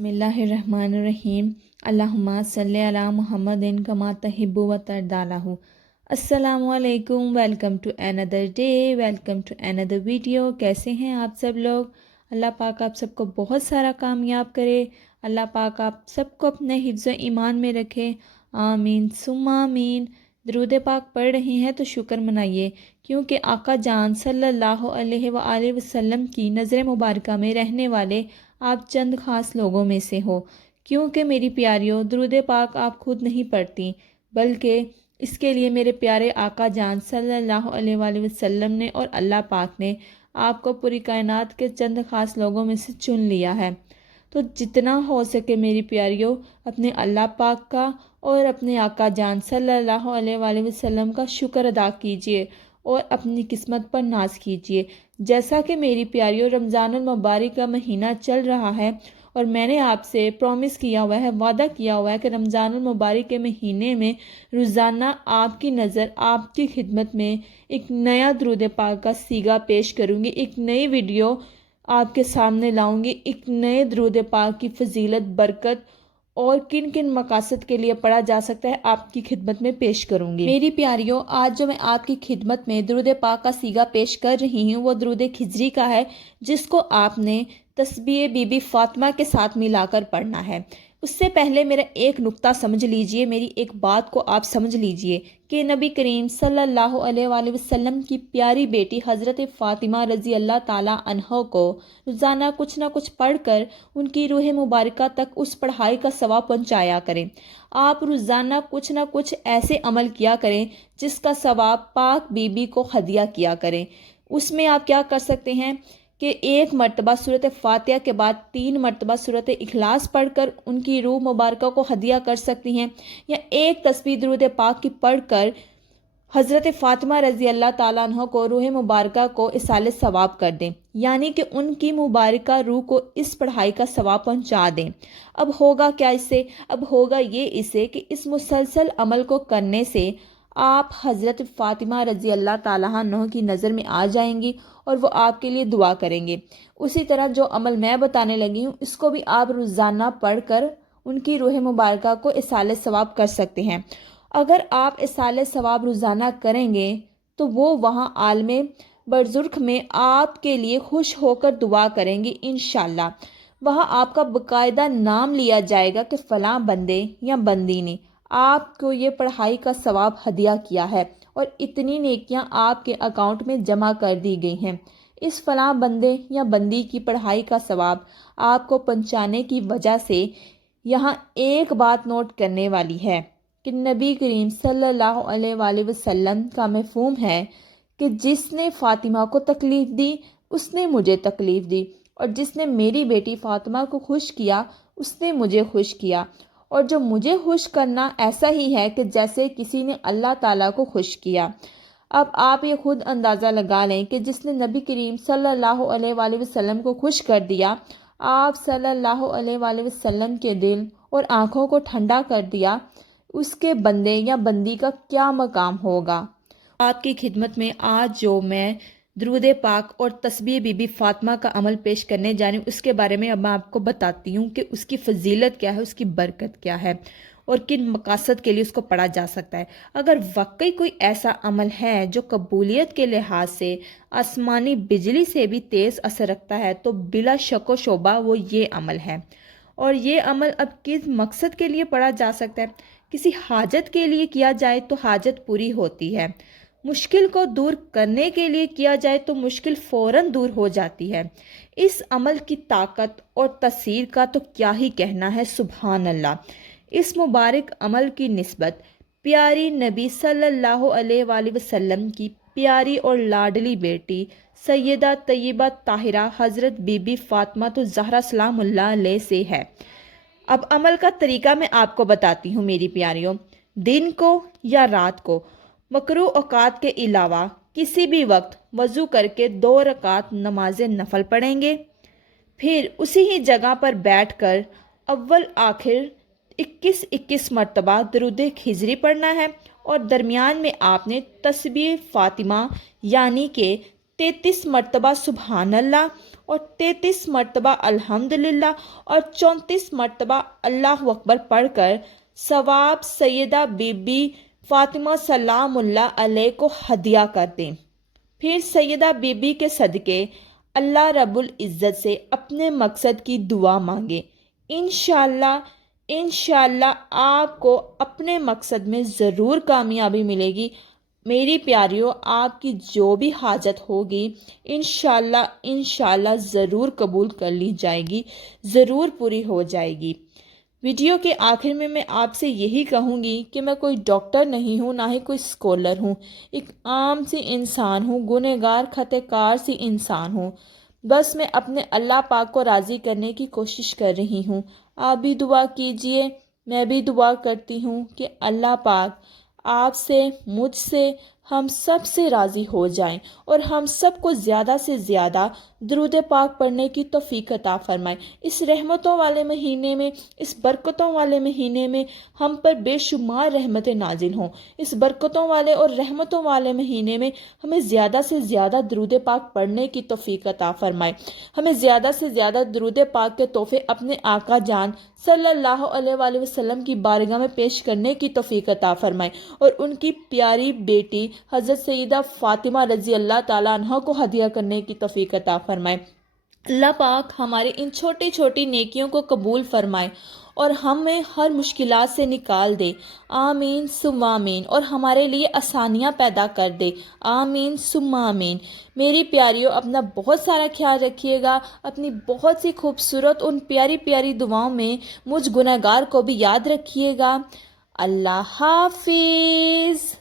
बिस्मिल्लाहिर्रहमानिर्रहीम। अल्लाहुम्मा सल्ली अला मुहम्मदिन कमा तहिब्बु व तरदालहु। अस्सलामु अलैकुम, welcome to another day, welcome to another video. कैसे हैं आप सब लोग? अल्लाह पाक आप सबको बहुत सारा कामयाब करे। अल्लाह पाक आप सबको अपने हिफ्ज़ ईमान में रखे। आमीन सुम्मा आमीन। दरूद पाक पढ़ रहे हैं तो शुक्र मनाइए, क्योंकि आका जान सल्लल्लाहु अलैहि वसल्लम की नज़र मुबारका में रहने वाले आप चंद ख़ास लोगों में से हो। क्योंकि मेरी प्यारियों, दरूद पाक आप खुद नहीं पढ़ती, बल्कि इसके लिए मेरे प्यारे आका जान सल्लल्लाहु अलैहि वसल्लम ने और अल्लाह पाक ने आपको पूरी कायनात के चंद ख़ास लोगों में से चुन लिया है। तो जितना हो सके मेरी प्यारियों, अपने अल्लाह पाक का और अपने आका जान सल्लल्लाहु अलैहि वसल्लम का शुक्र अदा कीजिए और अपनी किस्मत पर नाज कीजिए। जैसा कि मेरी प्यारियों, रमज़ानुल मुबारक का महीना चल रहा है और मैंने आपसे प्रॉमिस किया हुआ है, वादा किया हुआ है कि रमज़ानुल मुबारक के महीने में रोज़ाना आपकी नज़र, आपकी खिदमत में एक नया दुरूद पाक का सीगा पेश करूँगी, एक नई वीडियो आपके सामने लाऊंगी, एक नए दुरूद पाक की फजीलत, बरकत और किन किन मकासद के लिए पढ़ा जा सकता है आपकी खिदमत में पेश करूंगी। मेरी प्यारियों, आज जो मैं आपकी खिदमत में दुरूद पाक का सीगा पेश कर रही हूँ वो दुरूद खिजरी का है, जिसको आपने तस्बीह बीबी फातिमा के साथ मिलाकर पढ़ना है। उससे पहले मेरा एक नुक्ता समझ लीजिए, मेरी एक बात को आप समझ लीजिए कि नबी करीम सल्लल्लाहु अलैहि वसल्लम की प्यारी बेटी हज़रत फ़ातिमा रज़ी अल्लाह ताला अन्हा को रोज़ाना कुछ ना कुछ पढ़कर उनकी रूह मुबारका तक उस पढ़ाई का सवाब पहुँचाया करें। आप रोज़ाना कुछ ना कुछ ऐसे अमल किया करें जिसका सवाब पाक बीबी को हदिया किया करें। उसमें आप क्या कर सकते हैं कि एक मरतबा सूरत फातिहा के बाद 3 मरतबा सूरत इखलास पढ़कर उनकी रूह मुबारका को हदिया कर सकती हैं, या एक तस्बीह दुरूद पाक की पढ़कर हज़रत फ़ातिमा रज़ी अल्लाह ताला अन्हा को रूह मुबारका को इसाले सवाब कर दें, यानी कि उनकी मुबारका रूह को इस पढ़ाई का सवाब पहुंचा दें। अब होगा क्या इससे? अब होगा ये इससे कि इस मुसलसल अमल को करने से आप हज़रत फ़ातिमा रज़ी अल्लाह ताला अन्हा की नज़र में आ जाएंगी और वो आपके लिए दुआ करेंगे। उसी तरह जो अमल मैं बताने लगी हूँ, इसको भी आप रोज़ाना पढ़कर उनकी रूह मुबारका को इसाले सवाब कर सकते हैं। अगर आप इसाले सवाब रोज़ाना करेंगे तो वो वहाँ आलमे बरज़ुर्ग में आपके लिए खुश होकर दुआ करेंगे इंशाल्लाह। वहाँ आपका बाकायदा नाम लिया जाएगा कि फ़लाँ बंदे या बंदी ने आपको ये पढ़ाई का सवाब हदिया किया है और इतनी नेकियां आपके अकाउंट में जमा कर दी गई हैं। इस फ़लाँ बंदे या बंदी की पढ़ाई का सवाब आपको पहुंचाने की वजह से यहाँ एक बात नोट करने वाली है कि नबी करीम सल्लल्लाहु अलैहि वसल्लम का मफ़हूम है कि जिसने फ़ातिमा को तकलीफ़ दी उसने मुझे तकलीफ़ दी, और जिसने मेरी बेटी फ़ातिमा को खुश किया उसने मुझे खुश किया। और जो मुझे खुश करना ऐसा ही है कि जैसे किसी ने अल्लाह ताला को खुश किया। अब आप ये खुद अंदाज़ा लगा लें कि जिसने नबी करीम सल्लल्लाहु अलैहि वसल्लम को खुश कर दिया, आप सल्लल्लाहु अलैहि वसल्लम के दिल और आँखों को ठंडा कर दिया, उसके बंदे या बंदी का क्या मकाम होगा। आपकी खिदमत में आज जो मैं दुरूद पाक और तस्बीह बीबी फातिमा का अमल पेश करने जा रही हूँ, उसके बारे में अब मैं आपको बताती हूँ कि उसकी फजीलत क्या है, उसकी बरकत क्या है और किन मकासद के लिए उसको पढ़ा जा सकता है। अगर वाकई कोई ऐसा अमल है जो कबूलियत के लिहाज से आसमानी बिजली से भी तेज़ असर रखता है, तो बिला शक व शोबा वो ये अमल है। और ये अमल अब किस मकसद के लिए पढ़ा जा सकता है? किसी हाजत के लिए किया जाए तो हाजत पूरी होती है, मुश्किल को दूर करने के लिए किया जाए तो मुश्किल फ़ौरन दूर हो जाती है। इस अमल की ताकत और तसीर का तो क्या ही कहना है, सुभान अल्लाह। इस मुबारक अमल की निस्बत प्यारी नबी सल्लल्लाहु अलैहि वसल्लम की प्यारी और लाडली बेटी सैयदा तैयबा ताहिरा हज़रत बीबी फातिमा तो ज़हरा सलामुल्लाह अलैह से है। अब अमल का तरीका मैं आपको बताती हूँ मेरी प्यारियों। दिन को या रात को मकरू औकात के अलावा किसी भी वक्त वज़ू करके 2 रकात नमाज नफल पढ़ेंगे। फिर उसी ही जगह पर बैठकर अव्वल आखिर 21-21 मरतबा दुरूद खिजरी पढ़ना है और दरमियान में आपने तस्बीह फातिमा यानी कि 33 مرتبہ سبحان اللہ اور 33 مرتبہ الحمدللہ اور 34 مرتبہ اللہ اکبر پڑھ کر ثواب سیدہ بی بی فاطمہ سلام اللہ علیہ کو ہدیہ کر دیں۔ پھر سیدہ بی بی کے صدقے اللہ رب العزت سے اپنے مقصد کی دعا مانگے۔ انشاءاللہ آپ کو اپنے مقصد میں ضرور کامیابی ملے گی۔ میری پیاریوں، آپ کی جو بھی حاجت ہوگی انشاءاللہ ضرور قبول کر لی جائے گی، ضرور پوری ہو جائے گی۔ ویڈیو کے آخر میں آپ سے یہی کہوں گی کہ میں کوئی ڈاکٹر نہیں ہوں، نہ ہی کوئی اسکالر ہوں، ایک عام سی انسان ہوں، گنہگار خطا کار سی انسان ہوں۔ بس میں اپنے اللہ پاک کو راضی کرنے کی کوشش کر رہی ہوں۔ آپ بھی دعا کیجئے، میں بھی دعا کرتی ہوں کہ اللہ پاک آپ سے، مجھ سے، ہم سب سے راضی ہو جائیں اور ہم سب کو زیادہ سے زیادہ درود پاک پڑھنے کی توفیق عطا فرمائے۔ اس رحمتوں والے مہینے میں، اس برکتوں والے مہینے میں ہم پر بے شمار رحمتیں نازل ہوں۔ اس برکتوں والے اور رحمتوں والے مہینے میں ہمیں زیادہ سے زیادہ درود پاک پڑھنے کی توفیق عطا فرمائے۔ ہمیں زیادہ سے زیادہ درود پاک کے تحفے اپنے آقا جان صلی اللہ علیہ وآلہ وسلم کی بارگاہ میں پیش کرنے کی توفیق عطا فرمائے اور ان کی پیاری بیٹی حضرت سیدہ فاطمہ رضی اللہ تعالیٰ عنہ کو ہدیہ کرنے کی توفیق عطا فرمائے۔ اللہ پاک ہمارے ان چھوٹی چھوٹی نیکیوں کو قبول فرمائے اور ہمیں ہر مشکلات سے نکال دے، آمین ثم آمین، اور ہمارے لیے آسانیاں پیدا کر دے، آمین ثم آمین۔ میری پیاریوں، اپنا بہت سارا خیال رکھیے گا، اپنی بہت سی خوبصورت ان پیاری پیاری دعاؤں میں مجھ گنہگار کو بھی یاد رکھیے گا۔ اللہ حافظ۔